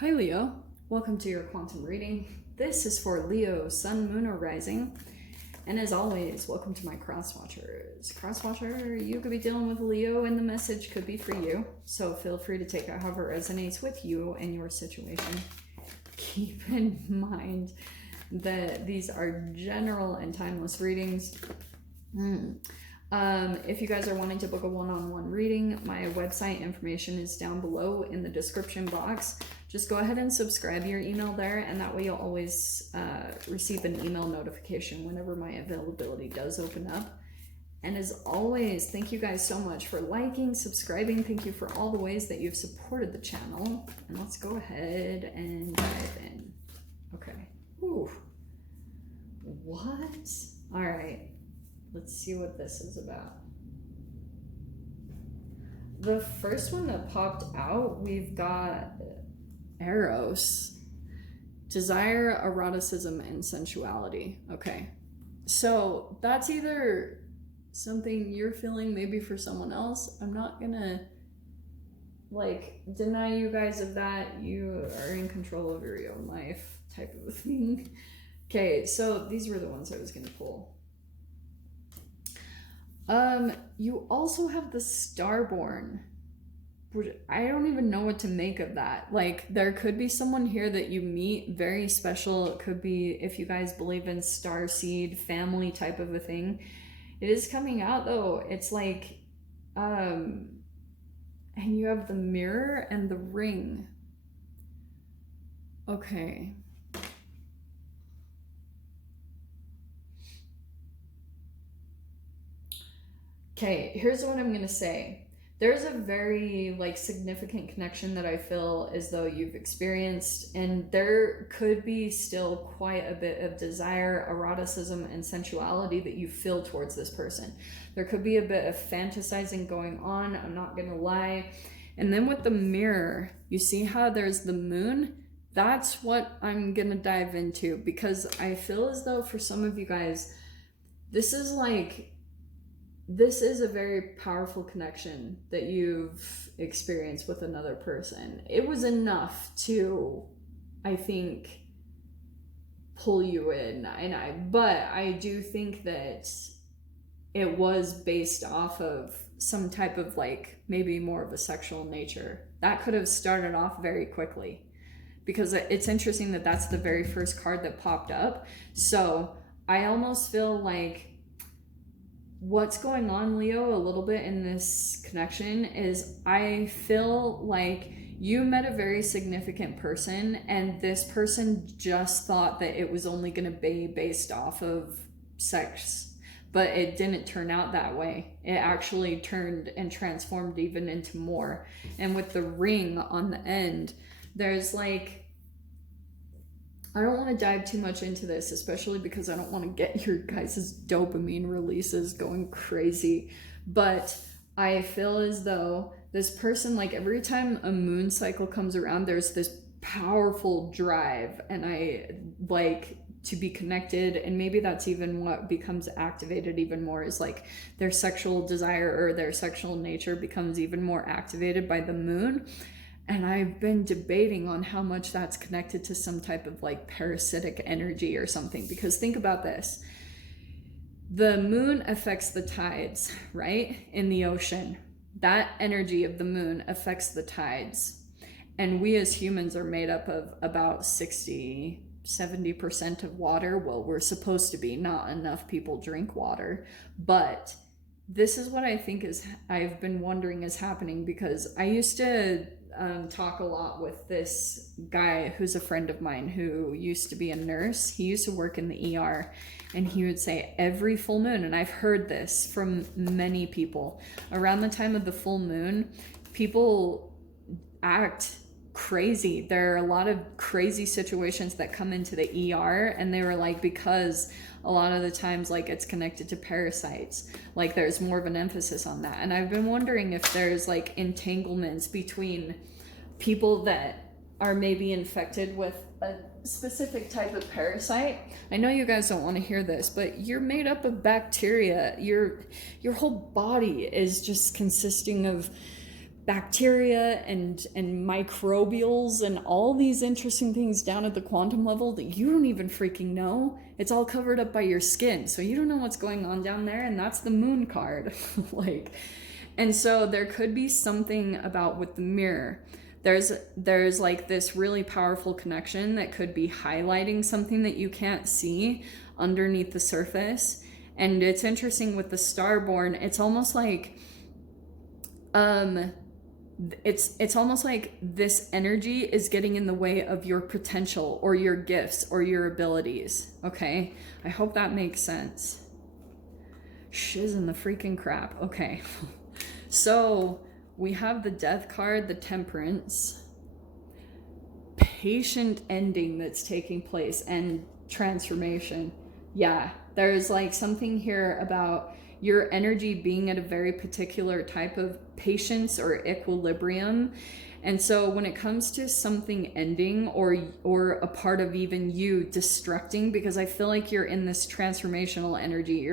Hi Leo, welcome to your quantum reading. This is for Leo, Sun, Moon, or Rising. And as always, welcome to my cross-watchers. Cross-watcher, you could be dealing with Leo and the message could be for you. So feel free to take it however it resonates with you and your situation. Keep in mind that these are general and timeless readings. If you guys are wanting to book a one-on-one reading, my website information is down below in the description box. Just go ahead and subscribe your email there, and that way you'll always receive an email notification whenever my availability does open up. And as always, thank you guys so much for liking, subscribing. Thank you for all the ways that you've supported the channel. And let's go ahead and dive in. Okay. Ooh. What? All right. Let's see what this is about. The first one that popped out, we've got Eros. Desire, eroticism, and sensuality. Okay. So that's either something you're feeling maybe for someone else. I'm not gonna deny you guys of that. You are in control of your own life type of a thing. Okay, so these were the ones I was gonna pull. You also have the Starborn. I don't even know what to make of that. Like, there could be someone here that you meet, very special. It could be, if you guys believe in starseed, family type of a thing. It is coming out, though. It's like, and you have the mirror and the ring. Okay. Okay, here's what I'm gonna say. There's a very significant connection that I feel as though you've experienced, and there could be still quite a bit of desire, eroticism, and sensuality that you feel towards this person. There could be a bit of fantasizing going on, I'm not gonna lie. And then with the mirror, you see how there's the moon? That's what I'm gonna dive into, because I feel as though for some of you guys, this is a very powerful connection that you've experienced with another person. It was enough to, I think, pull you in. But I do think that it was based off of some type of maybe more of a sexual nature. That could have started off very quickly, because it's interesting that that's the very first card that popped up. So I almost feel like what's going on, Leo, a little bit in this connection is I feel like you met a very significant person, and this person just thought that it was only going to be based off of sex, but it didn't turn out that way. It actually turned and transformed even into more. And with the ring on the end, there's I don't want to dive too much into this, especially because I don't want to get your guys' dopamine releases going crazy. But I feel as though this person, every time a moon cycle comes around, there's this powerful drive, and I like to be connected. And maybe that's even what becomes activated even more, is their sexual desire or their sexual nature becomes even more activated by the moon. And I've been debating on how much that's connected to some type of parasitic energy or something. Because think about this. The moon affects the tides, right? In the ocean. That energy of the moon affects the tides. And we as humans are made up of about 60-70% of water. Well, we're supposed to be. Not enough people drink water. But this is what I think I've been wondering is happening, because I used to talk a lot with this guy who's a friend of mine who used to be a nurse. He used to work in the ER, and he would say every full moon, and I've heard this from many people, around the time of the full moon, people act crazy. There are a lot of crazy situations that come into the ER, and they were because a lot of the times it's connected to parasites, there's more of an emphasis on that. And I've been wondering if there's entanglements between people that are maybe infected with a specific type of parasite. I know you guys don't want to hear this, but you're made up of bacteria. Your whole body is just consisting of bacteria and microbials and all these interesting things down at the quantum level that you don't even freaking know. It's all covered up by your skin, so you don't know what's going on down there, and that's the moon card. Like, and so there could be something about with the mirror. There's like this really powerful connection that could be highlighting something that you can't see underneath the surface. And it's interesting with the Starborn, it's almost like it's almost like this energy is getting in the way of your potential or your gifts or your abilities. Okay, I hope that makes sense. Shiz in the freaking crap. Okay. So we have the Death card, the Temperance, patient ending that's taking place, and transformation. Yeah, there's like something here about your energy being at a very particular type of patience or equilibrium. And so when it comes to something ending or a part of even you destructing, because I feel like you're in this transformational energy,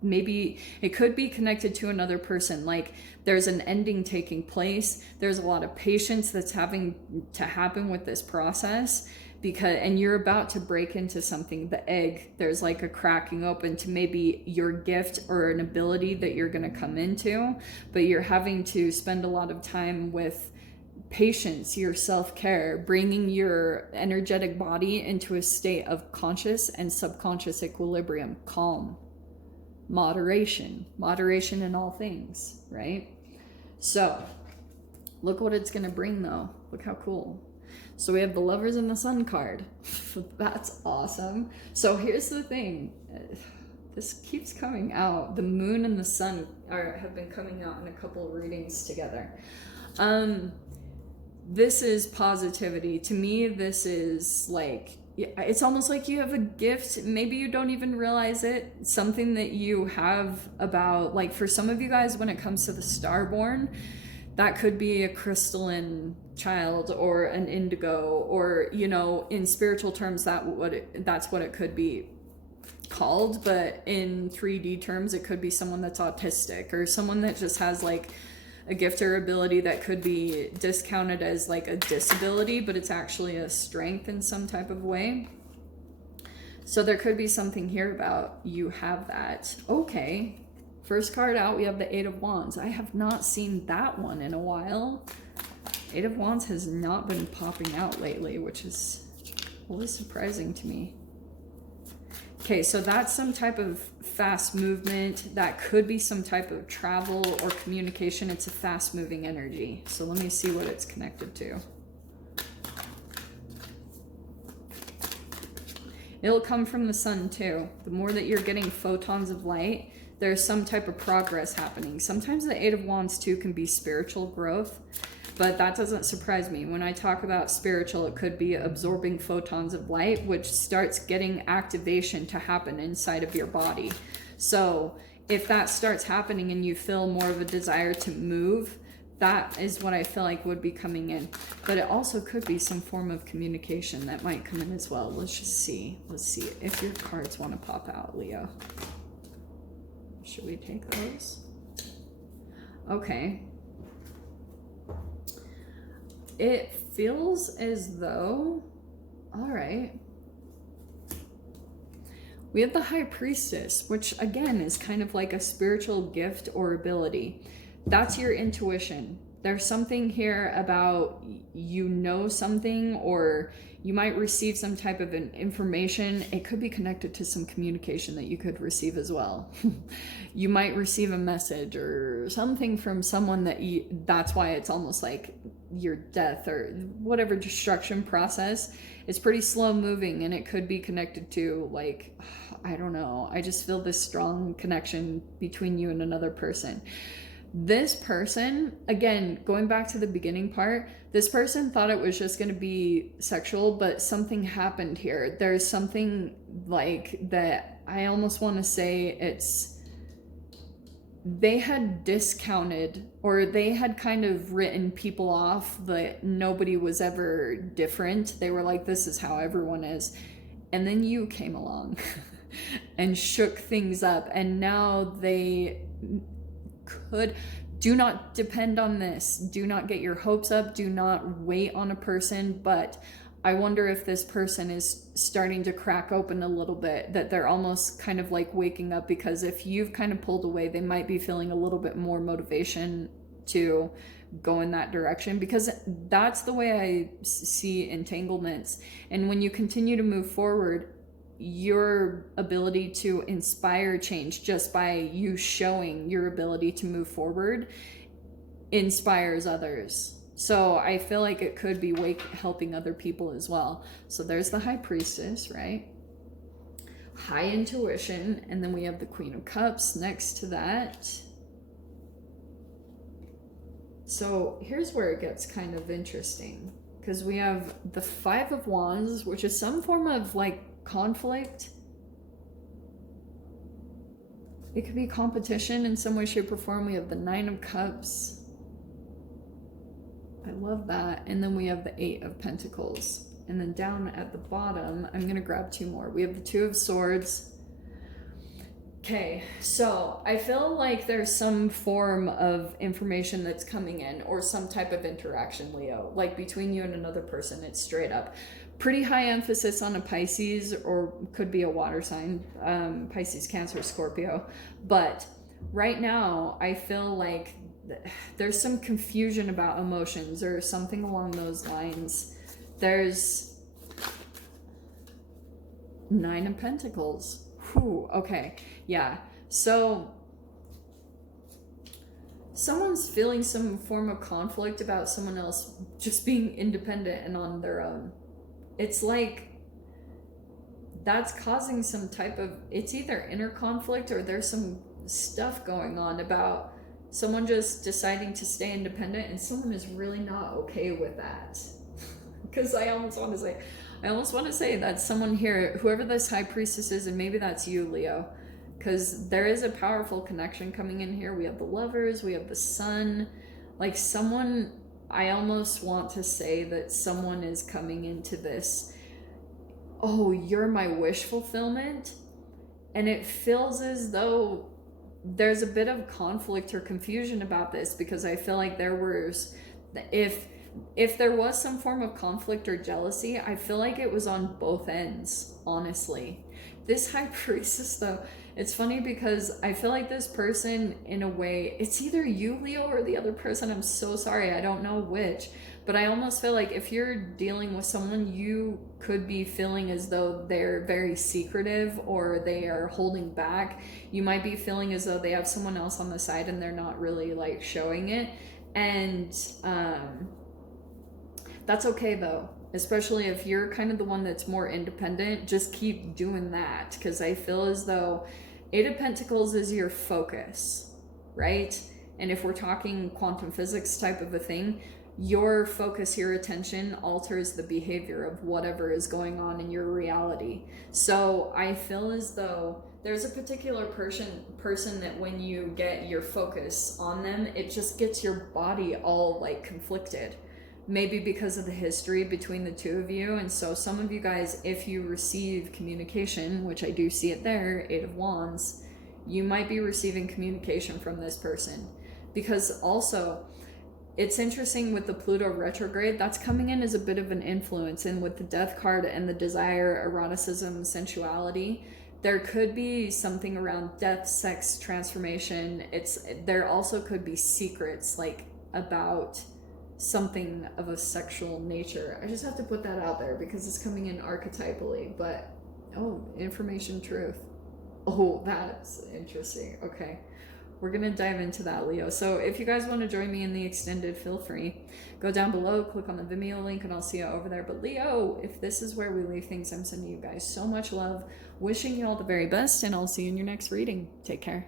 maybe it could be connected to another person. Like there's an ending taking place. There's a lot of patience that's having to happen with this process, and you're about to break into something. The egg, there's like a cracking open to maybe your gift or an ability that you're going to come into, but you're having to spend a lot of time with patience, your self-care, bringing your energetic body into a state of conscious and subconscious equilibrium, calm, moderation in all things, right? So look what it's going to bring though. Look how cool. So we have the Lovers and the Sun card. That's awesome. So here's the thing. This keeps coming out. The Moon and the Sun have been coming out in a couple of readings together. This is positivity. To me, this is like, it's almost like you have a gift. Maybe you don't even realize it. Something that you have about, like for some of you guys, when it comes to the Starborn, that could be a crystalline child or an indigo, or, you know, in spiritual terms, that's what it could be called. But in 3D terms, it could be someone that's autistic or someone that just has like a gift or ability that could be discounted as like a disability, but it's actually a strength in some type of way. So there could be something here about you have that. Okay. First card out, we have the Eight of Wands. I have not seen that one in a while. Eight of Wands has not been popping out lately, which is always surprising to me. Okay, so that's some type of fast movement. That could be some type of travel or communication. It's a fast moving energy. So let me see what it's connected to. It'll come from the sun too. The more that you're getting photons of light, there's some type of progress happening. Sometimes the Eight of Wands too can be spiritual growth, but that doesn't surprise me. When I talk about spiritual, it could be absorbing photons of light, which starts getting activation to happen inside of your body. So if that starts happening and you feel more of a desire to move, that is what I feel like would be coming in. But it also could be some form of communication that might come in as well. Let's just see. Let's see if your cards want to pop out, Leo. Should we take those? Okay. It feels as though, all right. We have the High Priestess, which again is kind of like a spiritual gift or ability. That's your intuition. There's something here about, you know, something, or you might receive some type of information. It could be connected to some communication that you could receive as well. You might receive a message or something from someone that's why it's almost like your death or whatever destruction process is pretty slow moving, and it could be connected to, like, I don't know. I just feel this strong connection between you and another person. This person, again, going back to the beginning part, this person thought it was just going to be sexual, but something happened here. There's something like that. I almost want to say they had discounted, or they had kind of written people off, that nobody was ever different. They were like, this is how everyone is. And then you came along and shook things up. And now they could, do not depend on this. Do not get your hopes up. Do not wait on a person. But I wonder if this person is starting to crack open a little bit, that they're almost kind of like waking up, because if you've kind of pulled away, they might be feeling a little bit more motivation to go in that direction, because that's the way I see entanglements. And when you continue to move forward, your ability to inspire change just by you showing your ability to move forward inspires others. So I feel like it could be helping other people as well. So there's the High Priestess, right? High intuition. And then we have the Queen of Cups next to that. So here's where it gets kind of interesting, because we have the Five of Wands, which is some form of like conflict. It could be competition in some way, shape, or form. We have the Nine of Cups. I love that. And then we have the Eight of Pentacles. And then down at the bottom, I'm going to grab two more. We have the Two of Swords. Okay, so I feel like there's some form of information that's coming in, or some type of interaction, Leo, like between you and another person. It's straight up. Pretty high emphasis on a Pisces, or could be a water sign, Pisces, Cancer, Scorpio. But right now, I feel like there's some confusion about emotions or something along those lines. There's Nine of Pentacles. Whew, okay, yeah. So someone's feeling some form of conflict about someone else just being independent and on their own. It's like that's causing some type of, it's either inner conflict or there's some stuff going on about someone just deciding to stay independent, and someone is really not okay with that. Because I almost want to say that someone here, whoever this High Priestess is, and maybe that's you, Leo, because there is a powerful connection coming in here. We have the Lovers, we have the Sun, like someone, I almost want to say that someone is coming into this, oh, you're my wish fulfillment. And it feels as though there's a bit of conflict or confusion about this, because I feel like there was, if there was some form of conflict or jealousy, I feel like it was on both ends, honestly. This High Priestess, though, it's funny because I feel like this person, in a way, it's either you, Leo, or the other person. I'm so sorry, I don't know which. But I almost feel like if you're dealing with someone, you could be feeling as though they're very secretive or they are holding back. You might be feeling as though they have someone else on the side and they're not really like showing it. And that's okay though, especially if you're kind of the one that's more independent. Just keep doing that, because I feel as though Eight of Pentacles is your focus, right? And if we're talking quantum physics type of a thing, your focus, your attention alters the behavior of whatever is going on in your reality. So I feel as though there's a particular person that when you get your focus on them, it just gets your body all like conflicted. Maybe because of the history between the two of you. And so some of you guys, if you receive communication, which I do see it there, Eight of Wands, you might be receiving communication from this person. Because also, it's interesting with the Pluto retrograde, that's coming in as a bit of an influence. And with the Death card and the desire, eroticism, sensuality, there could be something around death, sex, transformation. There also could be secrets like about something of a sexual nature. I just have to put that out there because it's coming in archetypally. But oh, information truth. Oh, that's interesting. Okay, we're gonna dive into that, Leo. So if you guys want to join me in the extended, feel free. Go down below, click on the Vimeo link, and I'll see you over there. But Leo, if this is where we leave things, I'm sending you guys so much love, wishing you all the very best, and I'll see you in your next reading. Take care.